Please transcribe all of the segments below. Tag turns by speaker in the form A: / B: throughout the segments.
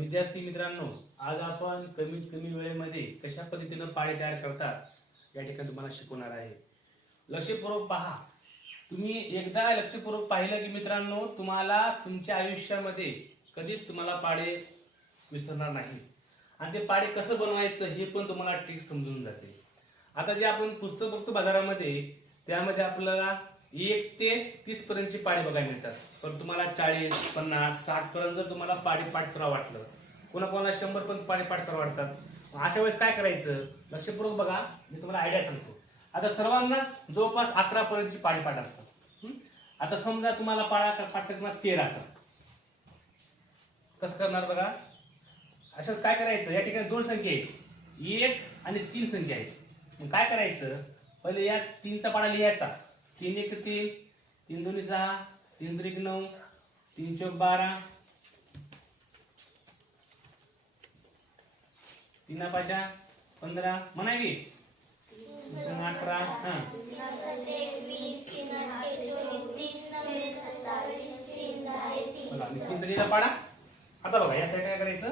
A: विद्यार्थी मित्रांनो आज आपण कमीत कमी वेळेमध्ये कशा पद्धतीनं पाळी तयार करतात या ठिकाणी तुम्हाला शिकवणार आहे. लक्षपूर्वक पहा. तुम्ही एकदा लक्षपूर्वक पाहिलं की मित्रांनो तुम्हाला तुमच्या आयुष्यामध्ये कधीच तुम्हाला पाडे विसरणार नाही. आणि ते पाडे कसं बनवायचं हे पण तुम्हाला ट्रिक समजून जाते. आता जे आपण पुस्तक बघतो बाजारामध्ये त्यामध्ये आपल्याला एक ते तीस पर्यंतची पाडी बघायला मिळतात. पण तुम्हाला चाळीस पन्नास साठ पर्यंत जर तुम्हाला पाडी पाठ करावं वाटलं कोणाकोणाला शंभर पर्यंत पाडी पाठ करावं वाटतात मग अशा वेळेस काय करायचं? लक्षपूर्वक बघा मी तुम्हाला आयडिया सांगतो. आता सर्वांना जवळपास अकरा पर्यंतची पाडी पाठ असतात. आता समजा तुम्हाला पाळा पाठ करणार तेराचा. कसं करणार बघा? अशाच काय करायचं? या ठिकाणी दोन संख्या आहेत. एक आणि तीन संख्या आहेत. मग काय करायचं? पहिले या तीनचा पाडा लिहायचा. तीन एक तीन तीन दोन्ही सहा तीन त्रिक नऊ तीन चौक बारा. तीन पाचा पंधरा. म्हणा की अठरा हा. बघा पाडा. आता बघा या साईड काय करायचं?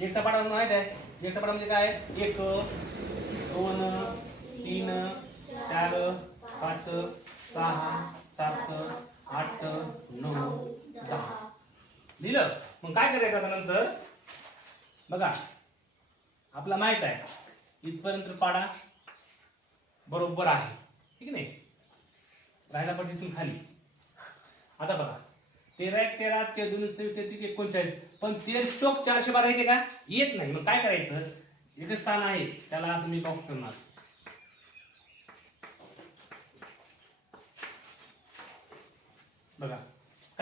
A: एकचा पाडा माहीत आहे एकचा पाडा म्हणजे काय? एक दोन तीन चार पाच सहा सात आठ नऊ दहा लिहिलं मग काय करायचं आता नंतर? बघा आपला माहीत आहे इथपर्यंत पाडा बरोबर आहे ठीक नाही? राहिला पण तिथून खाली. आता बघा तेरा एक तेरा ते दोन तेहतीस एकोणचाळीस. पण तेर चोक चारशे बारा येते का? येत नाही. मग काय करायचं? एकच स्थान आहे त्याला असं मी बॉक्स करणार. बघा.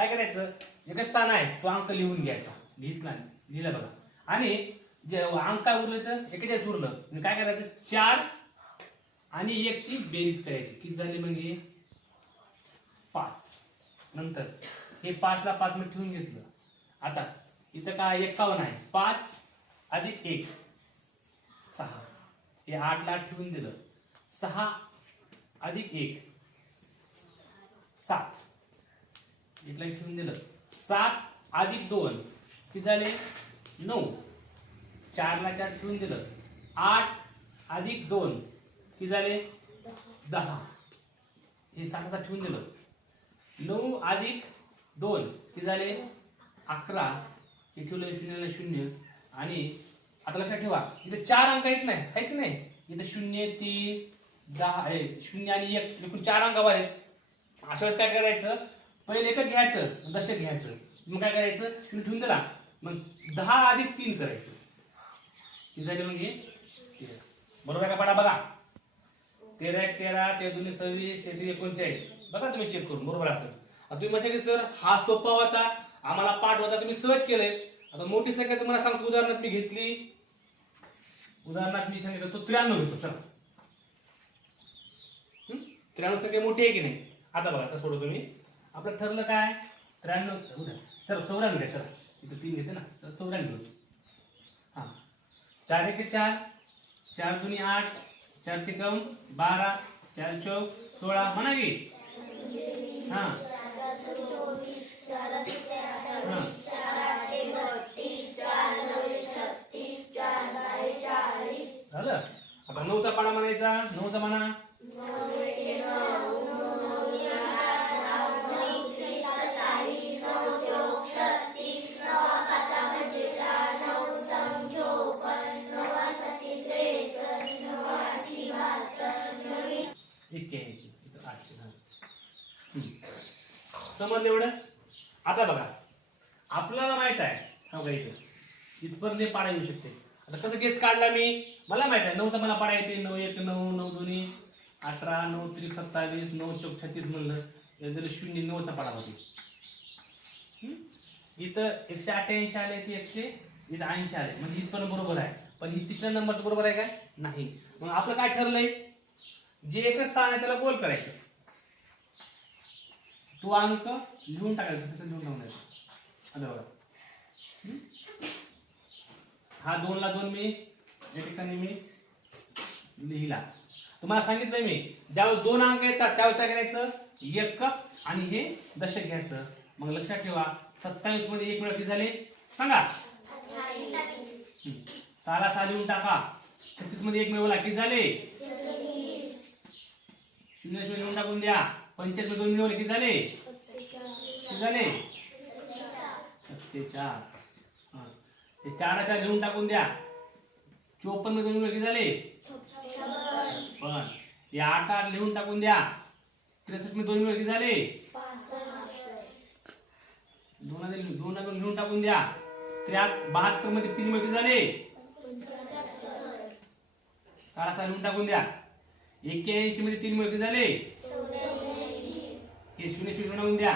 A: काय करायचं? एकच स्थान आहे तो अंक लिहून घ्यायचा. लिहितला लिहिला बघा. आणि जे अंक काय उरलं तर एकेचाळीस उरलं. काय करायचं? चार आणि एकची बेरीज करायची. किती झाली म्हणजे पाच. नंतर हे पाचला पाच मिनिट ठेवून घेतलं. आता इथं काय एक्कावन्न आहे? पाच अधिक एक. सहा. हे आठला आठ ठेवून दिलं. सहा अधिक एक. सात. एकला एक ठेवून दिलं. सात अधिक दोन किती झाले? नऊ. चारला चार ठेवून दिलं. आठ अधिक दोन किती झाले? दहा. हे सात सात ठेवून दिलं. नऊ अधिक दोन किती झाले? अकरा. हे ठेवलं शून्याला शून्य. आणि आता लक्षात ठेवा इथे चार अंक येत नाही आहेत नाही? इथं शून्य तीन दहा आहे शून्य आणि एक एकूण चार अंकावर आहेत. अशा वेळेस काय करायचं? पहिले एकच घ्यायचं दशक घ्यायचं. मग काय करायचं? तुम्ही ठेवून दिला. मग दहा अधिक तीन करायचं. किती झाले मग हे तेरा. बरोबर आहे का पडा? बघा. तेरा एक तेरा ते दोन्ही सव्वीस तेहतीस एकोणचाळीस. बघा तुम्ही चेक करून बरोबर असेल आता तुम्ही म्हणता की सर हा सोपा होता. आम्हाला पाठ होता. तुम्ही सहज केलंय. आता मोठी संख्या तुम्हाला सांगतो. उदाहरणार्थ मी घेतली. उदाहरणार्थ मी सांगितलं तो त्र्याण्णव घेतो चला. त्र्याण्णव संख्या मोठी आहे की नाही? आता बघा आता सोडू तुम्ही. आपलं ठरलं काय? त्र्याण्णव उद्या चला चौऱ्याण्णव घ्या चला. इथं तीन घेते ना. सर चौऱ्याण्णव घेऊ. हां. चार एक चार चार दुनी आठ चार तिकम बारा चार चौक सोळा म्हणा की हां. हां. झालं? आता नऊचा पाडा म्हणायचा नऊचा म्हणा. एक्क्याऐंशी इथं आठशे झालं. समजलं एवढं? आता बघा. आपल्याला माहीत आहे हा का इथं. इथपर्यंत पाडा येऊ शकते. आता कसं केस काढला मी? मला माहीत आहे नऊचा मला पाडा येते. नऊ एक नऊ नऊ दोन्ही. अठरा नऊ त्रिक सत्तावीस नऊ चौक छत्तीस म्हणलं. जर शून्य नऊचा पाडा होते. इथं एकशे अठ्ठ्याऐंशी आले ते एकशे इथं ऐंशी आले. म्हणजे इथपर्यंत बरोबर आहे. पण ही तिसऱ्या नंबरचं बरोबर आहे काय नाही. मग आपलं काय ठरलंय? जे एकच स्थान आहे त्याला गोल करायचं. तो अंक लिहून टाकायचा तसं लिहून टाकायचं आता बघा? हा दोनला दोन मी या ठिकाणी मी लिहिला. तुम्हाला सांगितलंय मी ज्यावेळेस दोन अंक येतात त्यावेळेस काय करायचं? एक आणि हे दशक घ्यायचं. मग लक्षात ठेवा सत्तावीसमध्ये एक किती झाले? सांगा. सहाला सहा लिहून टाका. छत्तीसमध्ये एक मिळवला किती झाले? शून्य शून्य लिहून टाकून द्या पंचवीस दोन मिळवले. किती झाले? किती झाले? सत्तेचाळ. हा. ते चार चार लिहून टाकून द्या. चोपन्न दोन मिळवले. किती झाले? पण या आठ आठ लिहून टाकून द्या. त्रेसष्ट मी दोन मिळवले. किती झाले? दोन हजार दोन हजार लिहून टाकून द्या. त्र्या बहात्तरमध्ये तीन मिळवले. किती झाले? साडा सहा लिहून टाकून द्या. एक्क्याऐंशी मध्ये तीन मिळवले किती झाले हे शून्य शून्य टाकून द्या.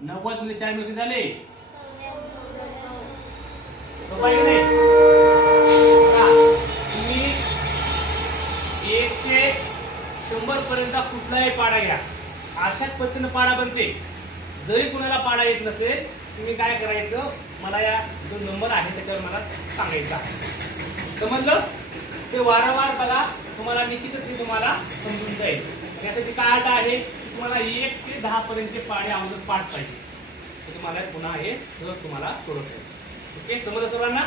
A: नव्वदमध्ये चार मिळवले किती झाले तुम्ही एक ते शंभर पर्यंत कुठलाही पाडा घ्या. अशाच पद्धतीनं पाडा बनते. जरी कुणाला पाडा येत नसेल तुम्ही काय करायचं? मला या जो नंबर आहे त्याच्यावर मला सांगायचा. समजलं? ते वारंवार बघा. तुम्हाला निश्चितच हे तुम्हाला समजून जाईल. आणि जी काय अट आहे की तुम्हाला एक ते दहा पर्यंतचे पाडे अगोदर पाठ पाहिजे तुम्हाला पुन्हा हे सहज तुम्हाला सोडत येईल. ओके? समजलं सर्वांना?